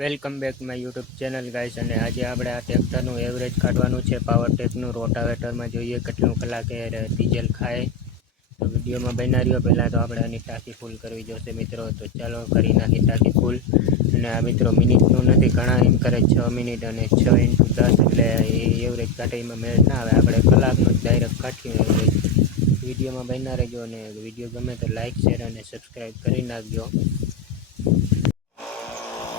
Welcome back my YouTube channel guys અને આજે આપણે આ ટ્રેક્ટરનું એવરેજ કાઢવાનું છે. પાવર ટેકનું રોટાવેટરમાં જોઈએ કેટલું કલાકે ડીઝલ ખાય. તો વિડીયોમાં રહ્યો પહેલાં તો આપણે આની ટાંકી ફૂલ કરવી જોશે મિત્રો. તો ચાલો કરી નાખી ટાંકી ફૂલ અને આ મિત્રો મિનિટનું નથી, ઘણા એમ કરે છ મિનિટ અને છ ઇન્ટુ દસ. એટલે એ એવરેજ કાઢે એમાં મેળ ના આવે. આપણે કલાકનું જ ડાયરેક્ટ કાઢ્યું એવરેજ વિડીયોમાં બના રહેજો અને વીડિયો ગમે તો લાઇક શેર અને સબસ્ક્રાઈબ કરી નાખજો.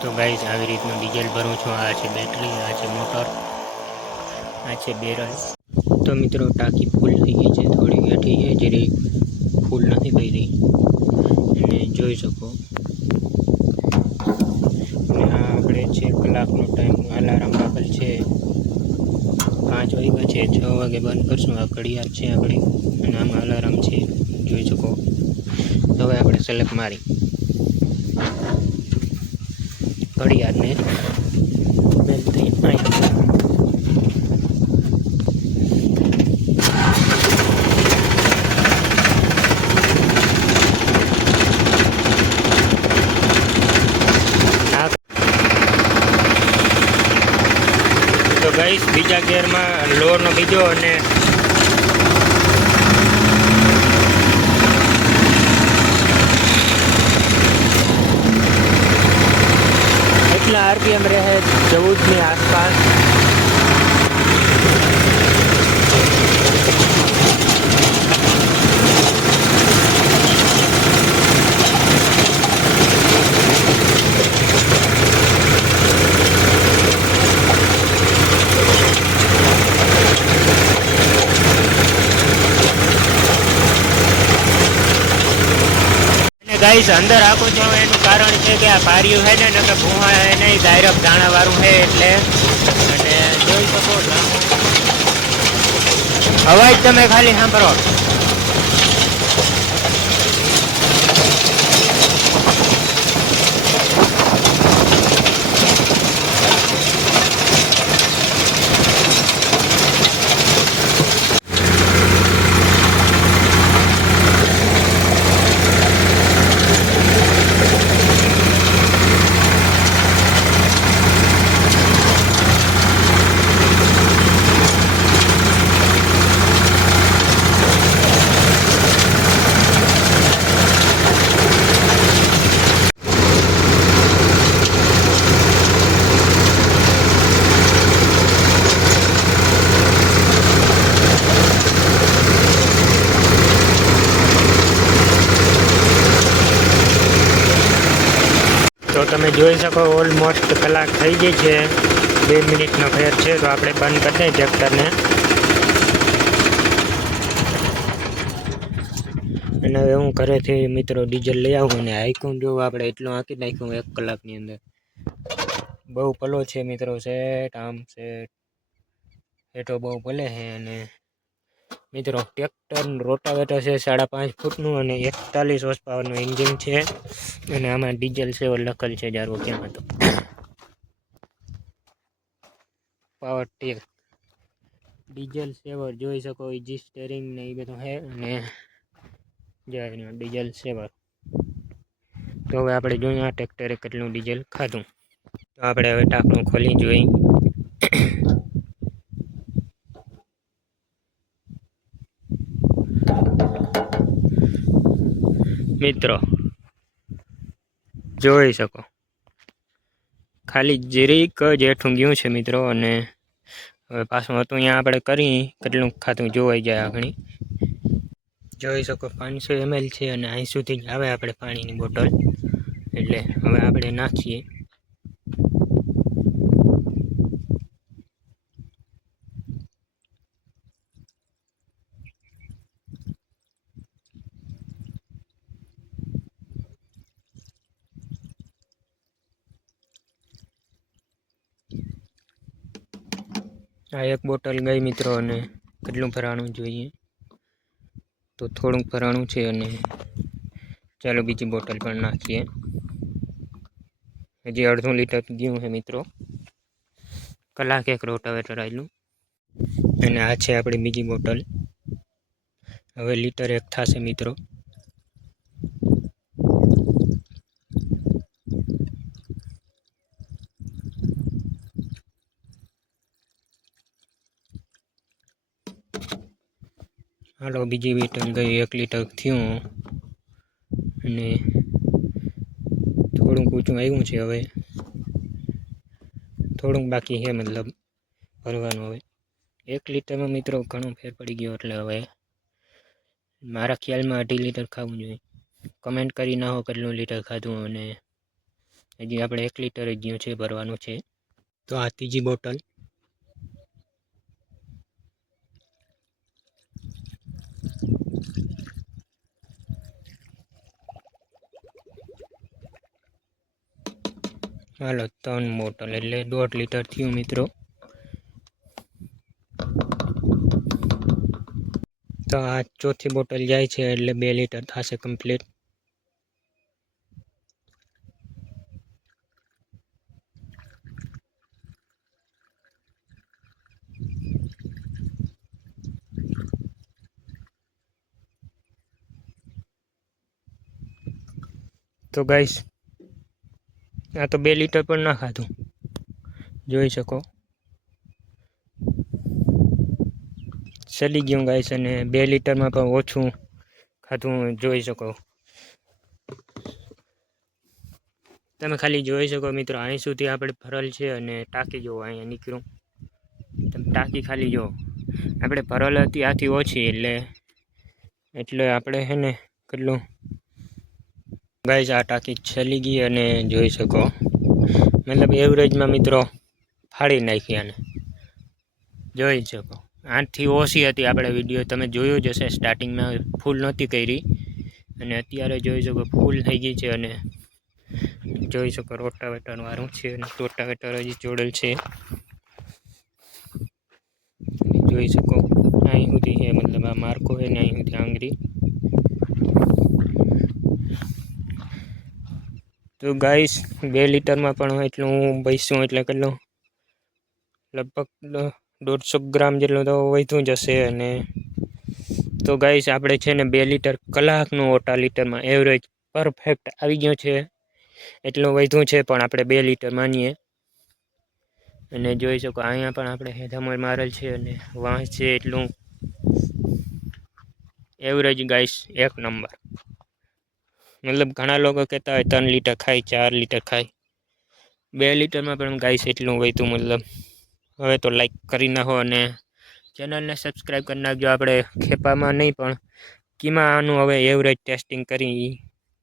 તો ગાઈઝ આવી રીતનું ડીઝલ ભરું છું. આ છે બેટરી આ છે મોટર આ છે બેરલ તો મિત્રો, ટાંકી ફૂલ થઈ ગઈ છે. થોડી બેઠી છે જેરી ફૂલ નથી કરી અને જોઈ શકો. અને આ આપણે છે કલાકનો ટાઈમ અલાર્મ રાખેલ છે. પાંચ વાગ્યા છે, છ વાગે બંધ કરશું. આ ઘડિયાળ છે આપણી. અને આમાં અલાર્મ છે. જોઈ શકો. હવે આપણે સિલેક્ટ મારી. ઘડિયાળને બેન થઈ તો ગઈશ બીજા ગેરમાં લોનો બીજો અને એટલા આરપીએમ રહે ચૌદની આસપાસ ગાઈસ અંદર આખું જો એનું કારણ છે કે આ પાર્યું છે ને કે ભૂવા હે નહીં ડાયરેક્ટ દાણાવાળું છે એટલે અને જોઈ શકો. અવાજ તમે ખાલી સાંભળો તમે જોઈ શકો ઓલમોસ્ટ કલાક થઈ ગઈ છે. બે મિનિટનો ફેર છે, તો આપણે બંધ કરી દઈએ ટ્રેક્ટરને. અને હવે હું ઘરેથી મિત્રો ડીઝલ લઈ આવું અને હાઈકું જો આપણે એટલું આંકી નાખ્યું એક કલાકની અંદર. બહુ પલો છે મિત્રો સેટ આમ સેટ હેઠો બહુ પલે છે અને મિત્રો ટ્રેક્ટર રોટાવેટર છે સાડા પાંચ ફૂટનું અને એકતાલીસ હોર્સ પાવરનું એન્જિન છે. અને આમાં ડીઝલ સેવર લખેલ છે જારો ક્યાં હતો. પાવર ટેક ડીઝલ સેવર જોઈ શકો ઇજી સ્ટેરિંગ ને એ બધું છે અને જાય ડીઝલ સેવર તો હવે આપણે જોઈએ આ ટ્રેક્ટરે કેટલું ડીઝલ ખાધું. તો આપણે હવે ટાંકણું ખોલી જોઈ મિત્રો. જોઈ શકો. ખાલી જરીક જ હેઠું ગયું છે મિત્રો અને હવે પાછું હતું અહીંયા આપણે કરી કેટલું ખાતું જોવાઈ જાય આગળ. જોઈ શકો પાંચસો એમએલ છે અને અહીં સુધી જ આવે આપણે પાણીની બોટલ. એટલે હવે આપણે નાખીએ. આ એક બોટલ ગઈ મિત્રો અને કેટલું ભરાણું જોઈએ. તો થોડુંક ભરાણું છે અને ચાલો બીજી બોટલ પણ નાખીએ. હજી અડધું લીટર ગયું છે મિત્રો. કલાક એક રોટાવેટર આવેલું અને આ છે આપણી બીજી બોટલ. હવે લીટર એક થશે મિત્રો. હાલો બીજી વીટન ગઈ, એક લીટર થયું. અને થોડુંક ઊંચું આવ્યું છે હવે. થોડુંક બાકી છે મતલબ ભરવાનું હવે. એક લીટરમાં મિત્રો ઘણો ફેર પડી ગયો એટલે હવે મારા ખ્યાલમાં અઢી લીટર ખાવું જોઈએ. કમેન્ટ કરી નાખો કેટલું લીટર ખાધું અને હજી આપણે એક લીટર જ ગયું છે, ભરવાનું છે. તો આ ત્રીજી બોટલ. હાલો, ત્રણ બોટલ એટલે દોઢ લીટર થયું મિત્રો. તો આ ચોથી બોટલ જાય છે એટલે બે લીટર થશે કમ્પ્લીટ તો ગાઈસ, આ તો બે લીટર પણ ના ખાધું. જોઈ શકો. ચલી ગયું ગાઈસ અને બે લીટરમાં પણ ઓછું ખાધું જોઈ શકો. તમે ખાલી જોઈ શકો મિત્રો, અહીં સુધી આપણે ભરલ છે અને ટાંકી જુઓ અહીંયા નીકળું તમે ટાંકી ખાલી જુઓ આપણે ભરલ હતી આથી ઓછી, એટલે એટલે આપણે છે ને, કેટલું ગાઈઝ આ ટાંકી છેલી ગઈ અને જોઈ શકો. મતલબ એવરેજમાં મિત્રો ફાડી નાખી આને. જોઈ શકો. આઠથી ઓછી હતી આપણે વીડિયો. તમે જોયું જ હશે, સ્ટાર્ટિંગમાં ફૂલ નહોતી કરી. અને અત્યારે જોઈ શકો ફૂલ થઈ ગઈ છે અને જોઈ શકો રોટાવેટર વાળું છે અને રોટાવેટર હજી જોડેલ છે. જોઈ શકો, અહીં સુધી છે, મતલબ આ માર્કો છે ને અહીં સુધી આંગળી. તો ગાઈસ, બે લીટરમાં પણ એટલું બેસું એટલે કેટલું લગભગ દોઢસો ગ્રામ જેટલું તો વધ્યું જશે અને તો ગાઈસ, આપણે છે ને બે લીટર કલાકનું ઓટા લીટરમાં એવરેજ પરફેક્ટ આવી ગયો છે. એટલું વધુ છે પણ આપણે બે લીટર માનીએ. અને જોઈ શકો અહીંયા પણ આપણે હેધામોર મારેલ છે અને વાંસ છે એટલું. એવરેજ ગાઈસ, એક નંબર. મતલબ ઘણા લોકો કહેતા હોય ત્રણ લીટર ખાય, ચાર લીટર ખાય. બે લીટરમાં પણ ગાઈસ એટલું વહેતું મતલબ હવે તો લાઈક કરી નાખો અને ચેનલને સબસ્ક્રાઈબ કરી નાખજો. આપણે ખેપામાં નહીં, પણ કીમાં આનું હવે એવરેજ ટેસ્ટિંગ કરી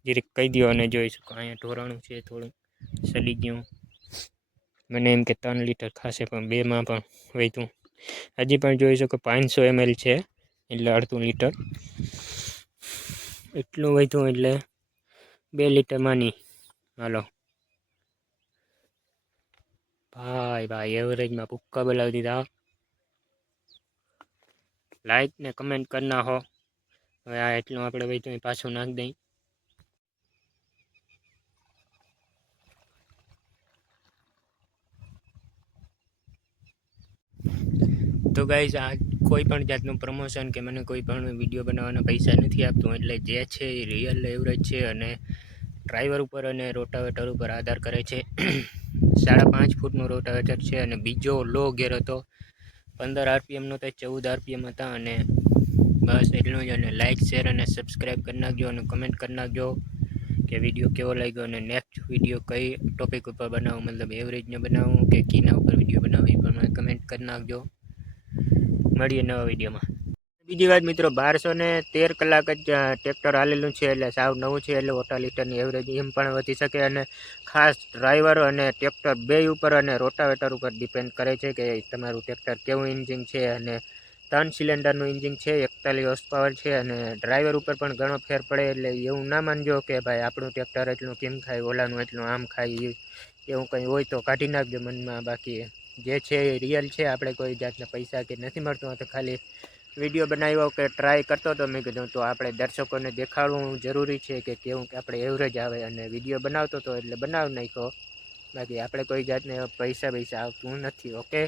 જરીક કહી દો અને જોઈ શકો. અહીંયા ઢોરાણું છે, થોડું સડી ગયું. મને એમ કે ત્રણ લીટર ખાશે, પણ બેમાં પણ વહેતું હજી પણ જોઈ શકો પાંચસો એમએલ છે, એટલે અડધું લીટર. એટલું વહેતું એટલે બે લીટર માની. હાલો. ભાઈ ભાઈ એવરેજમાં પુક્કા બોલાવી દીધા. લાઈક ને કમેન્ટ કરી નાખો. હવે આ એટલું આપણે વહેતું પાછું નાખી દઈ તો ગાઈઝ આ કોઈ પણ જાતનું પ્રમોશન કે મને કોઈ પણ વીડિયો બનાવવાના પૈસા નથી આપતું, એટલે જે છે એ રિયલ એવરેજ છે અને ડ્રાઈવર ઉપર અને રોટાવેટર ઉપર આધાર કરે છે. સાડા પાંચ ફૂટનું રોટાવેટર છે અને બીજો લો ગેર હતો. પંદર આરપીએમનો તો ચૌદ આરપીએમ હતા અને બસ એટલું જ. અને લાઇક શેર અને સબસ્ક્રાઈબ કરી નાખજો અને કમેન્ટ કરી નાખજો કે વીડિયો કેવો લાગ્યો અને નેક્સ્ટ વીડિયો કઈ ટોપિક ઉપર બનાવું, મતલબ એવરેજને બનાવું કે કીના ઉપર વીડિયો બનાવું એ પણ મને કમેન્ટ કરી નાખજો. મળીએ નવા વિડીયોમાં બીજી વાત મિત્રો, બારસો ને તેર કલાક જ ટ્રેક્ટર હાલેલું છે એટલે સાવ નવું છે એટલે ઓટા લીટરની એવરેજ એમ પણ વધી શકે અને ખાસ ડ્રાઈવર અને ટ્રેક્ટર બે ઉપર અને રોટાવેટર ઉપર ડિપેન્ડ કરે છે કે તમારું ટ્રેક્ટર કેવું ઇન્જિન છે અને ત્રણ સિલિન્ડરનું ઇન્જિન છે, એકતાલીસ હોર્સ પાવર છે અને ડ્રાઈવર ઉપર પણ ઘણો ફેર પડે એટલે એવું ના માનજો કે ભાઈ આપણું ટ્રેક્ટર એટલું કેમ ખાય, ઓલાનું એટલું આમ ખાય એવું કંઈ હોય તો કાઢી નાખજો મનમાં બાકી. જે છે એ રિયલ છે, આપણે કોઈ જાતના પૈસા કે નથી મળતું તો ખાલી વીડિયો બનાવ્યો કે ટ્રાય કરતો હતો મેં કીધું, તો આપણે દર્શકોને દેખાડવું જરૂરી છે કે કેવું કે આપણે એવરેજ આવે અને વીડિયો બનાવતો હતો એટલે બનાવી નાખ્યો. બાકી આપણે કોઈ જાતને પૈસા પૈસા આવતું નથી ઓકે